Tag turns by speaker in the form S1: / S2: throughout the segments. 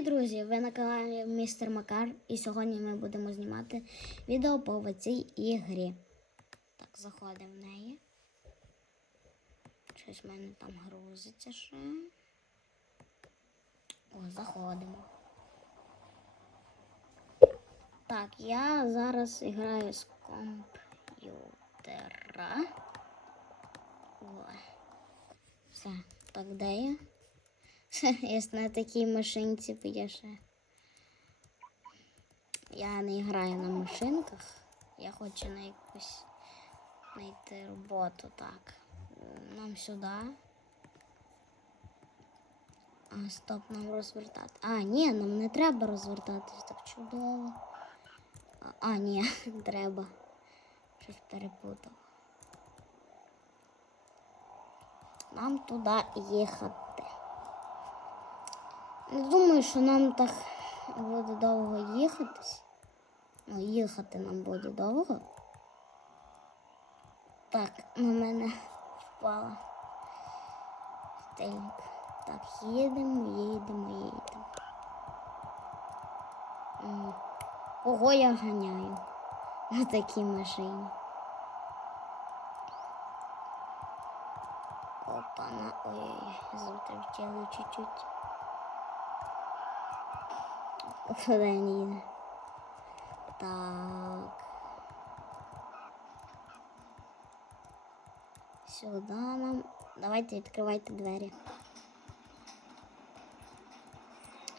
S1: Привіт, друзі! Ви на каналі Містер Макар, і сьогодні ми будемо знімати відео по цій ігрі. Так, заходимо в неї. Щось в мене там грузиться ще. О, заходимо. Так, я зараз граю з комп'ютера. Все, так де я? Я на такій машинці, я. Я не граю на машинках. Я хочу на якусь знайти роботу. Так. Нам сюди. А, стоп, нам розвертати. А, ні, нам не треба розвертатись, так чудово. А, а ні, треба. Щось перепутав. Нам туди їхати. Не думаю, що нам так буде довго їхатись. Ну, їхати нам буде довго. Так, на мене впала стильник. Так, їдемо, їдемо, їдемо. Кого я ганяю на такій машині? Опа-на, ой-ой-ой, затрещало чуть-чуть. Куди він їде? Так. Сюди нам. Давайте відкривайте двері.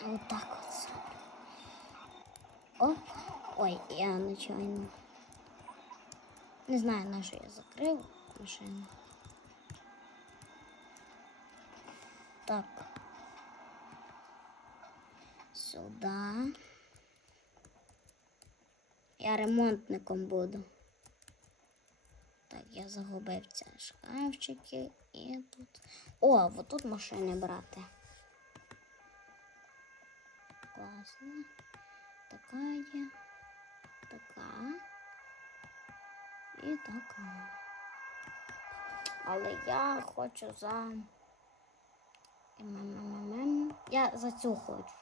S1: Отак от зроблю. Оп. Ой, я нечайно. Не знаю, на що я закрив машину. Так. Сюди. Я ремонтником буду. Так, я загубив ці шкафчики і тут. О, вот тут машини брати. Класно. Така є. Така. І така. Але я хочу за. Я за цю хочу.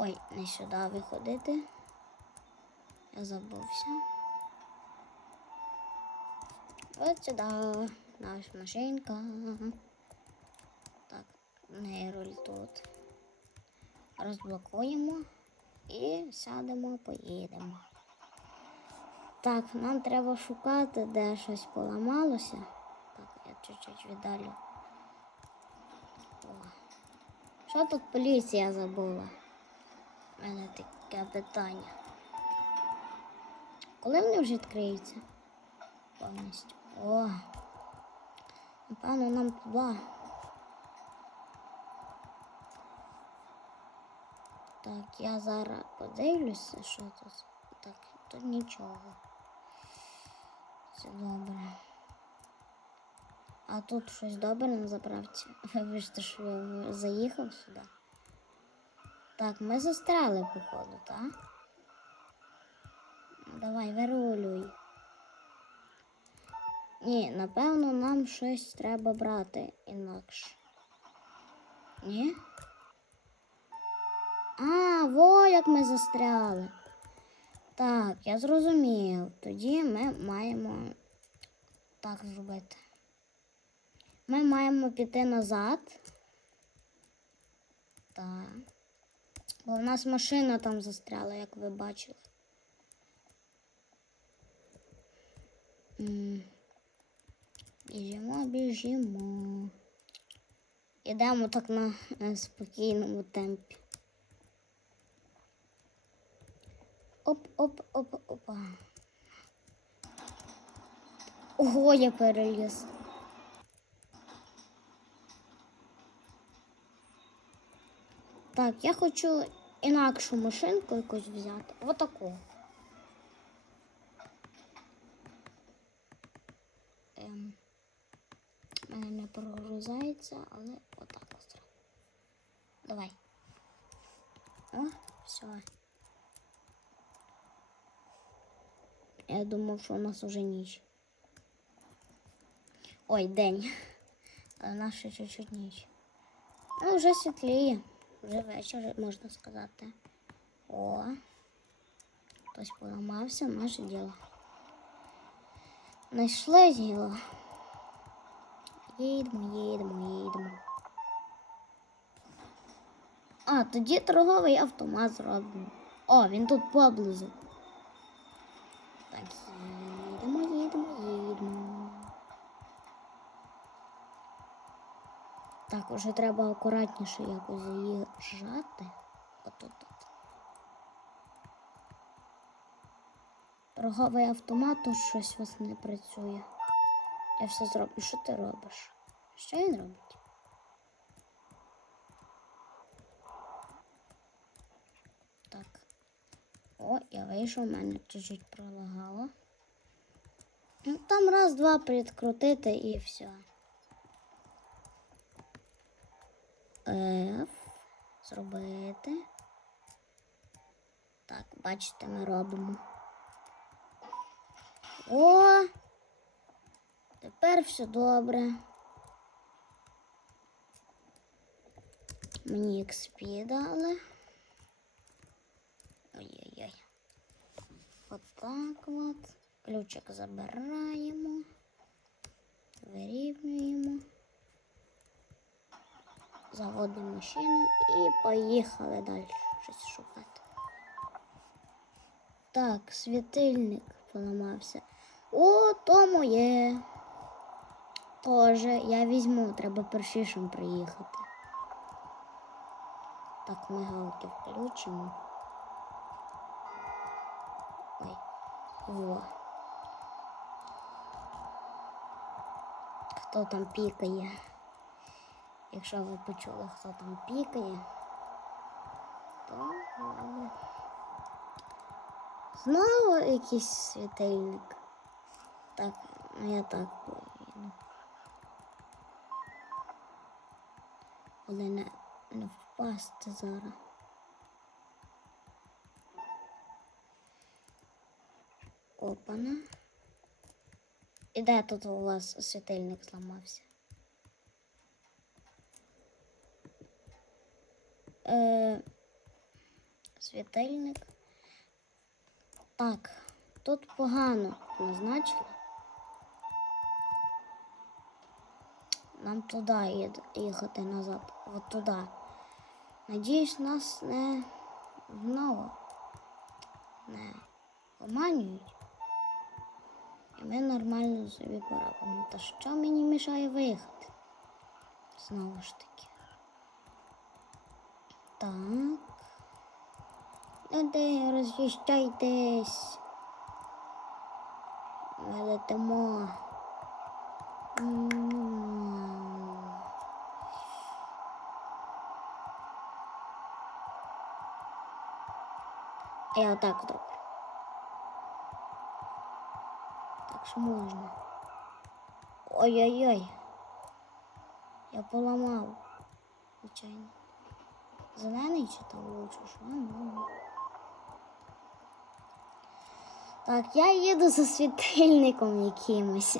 S1: Ой, не сюди виходити. Я забувся. От сюди наша машинка. Так, не руль тут. Розблокуємо і сядемо, поїдемо. Так, нам треба шукати, де щось поламалося. Так, я чуть-чуть віддалю. О. Що тут поліція забула? У мене таке питання. Коли вони вже відкриються? Повністю. О! Напевно, нам туди. Так, я зараз подивлюся, що тут. Так, тут нічого. Все добре. А тут щось добре на заправці. Вибачте, що я заїхав сюди. Так, ми застряли, походу, так? Давай, вирулюй. Ні, напевно, нам щось треба брати інакше. Ні? А, во як ми застряли. Так, я зрозумів. Тоді ми маємо так зробити. Ми маємо піти назад. Так. Бо в нас машина там застряла, як ви бачили. Біжимо, біжимо. Ідемо так на е, спокійному темпі. Оп, оп, оп, опа. Ого, я переліз. Так, я хочу інакшу машинку якусь взяти. Отаку. Ем, мене не прогрузається, але отак ось. Давай. О, все. Я думав, що у нас уже ніч. Ой, день. А в чуть-чуть ніч. Ну, вже світліє. Вже вечір, можна сказати. О. Хтось поламався, наше діло. Знайшли діло. Їдемо, їдемо, їдемо. А, тоді торговий автомат зробимо. О, він тут поблизу. Так, їдемо, їдемо, їдемо. Так, уже треба акуратніше якось заїжджати. Отут. от. Торговий автомат тут щось у вас не працює. Я все зроблю. Що ти робиш? Що він робить? Так. О, я вийшов, мене чуть-чуть пролагало. Ну, там раз-два підкрутити і все. F. Зробити. Так, бачите, ми робимо. О! Тепер все добре. Мені XP дали. Ой-ой-ой. Отак от. Ключик забираємо. Вирівнюємо. Заводимо машину і поїхали далі щось шукати. Так, світильник поламався. О, то моє. Тоже я візьму, треба першішим приїхати. Так, мигалки включимо. Ой, во. Хто там пікає? Якщо ви почули, хто там пікає, то ладно. Знову якийсь світильник. Так, ну я так поїду. Але не, не впасти зараз. Опана. І де тут у вас світильник зламався? Е, світильник. Так, тут погано назначили. Нам туди їхати назад. От туди. Надіюсь, нас не знову не обманюють. І ми нормально собі поробимо. Та що мені мішає виїхати? Знову ж таки. Так. Люди, роз'їжджайтесь. Ми летимо. А я отак зроблю. Так що можна. Ой-ой-ой. Я поламав. Звичайно. Зелений чи там лучше, що? Ну. Так, я їду за світильником якимось.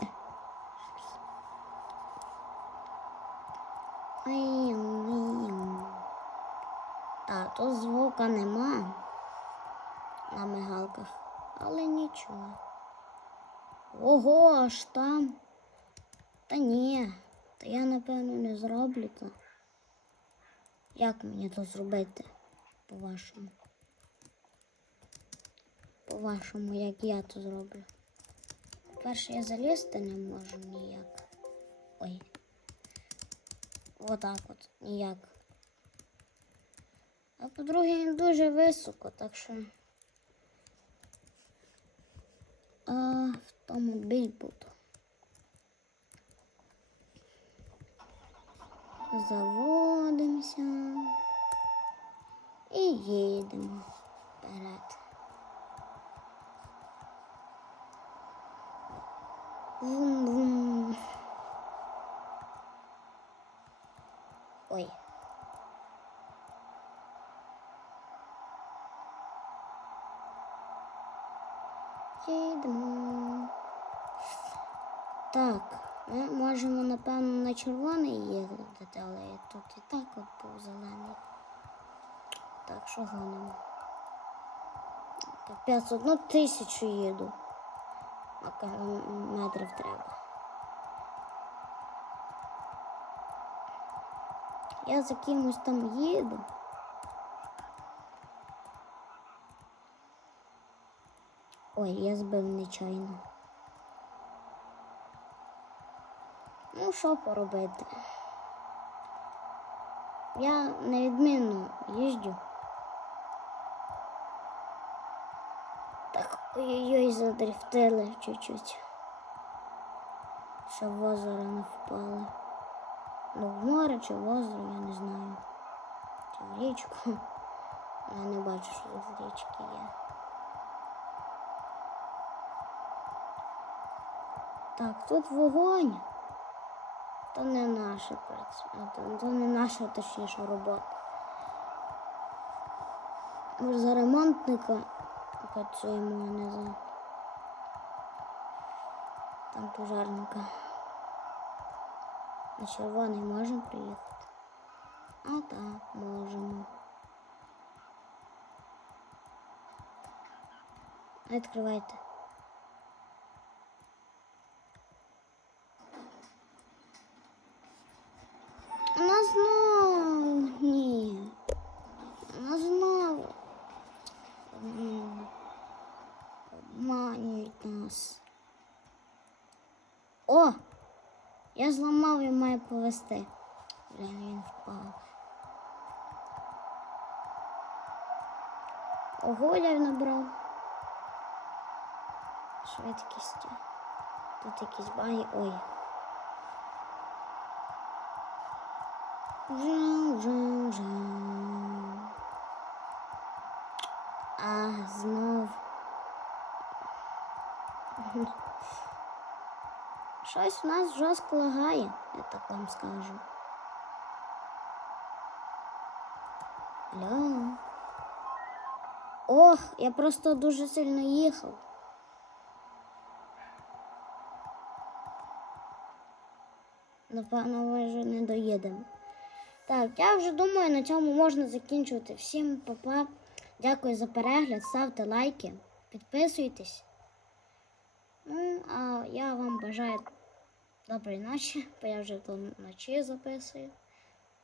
S1: Ай-яй-яй. Тут звука нема на мигалках, але нічого. Ого, аж там. Та ні, та я напевно не зроблю то. Як мені то зробити, по-вашому? По-вашому, як я то зроблю? Перше, я залізти не можу ніяк. Ой. Отак от, ніяк. А по-друге, він дуже високо, так що. Автомобіль буду. Заводимося і їдемо вперед. Вум-вум. Ой. Їдемо. Так, можемо, напевно, на червоний їздити, але я тут і так от був зелений. Так що гонимо. Капець, одну тисячу їду. А кілометрів треба. Я за кимось там їду. Ой, я збив нечайно. Ну, що поробити? Я невідмінно їжджу. Так, ой-ой-ой, задрифтили чуть-чуть. Ще в озеро не впали. Ну, в море чи в озеро, я не знаю. Чи в річку. Я не бачу, що з річки є. Так, тут вогонь. То не наша праця, то не наша точніше робота. Ми за ремонтника працюємо, а не за там пожарника. На червоний можемо приїхати? А так, можемо. Відкривайте. Обманюють нас. О! Я зламав і має повести. Блін, він впав. Ого, я набрав. Швидкістю. Тут якісь баги. Ой. Жау. А, знов. Щось в нас жорстко лагає, я так вам скажу. Алло. Ох, я просто дуже сильно їхав. Напевно, ми вже не доїдемо. Так, я вже думаю, на цьому можна закінчувати. Всім па-па. Дякую за перегляд, ставте лайки, підписуйтесь. Ну, а я вам бажаю доброї ночі, бо я вже вночі записую.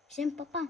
S1: Всім па-па.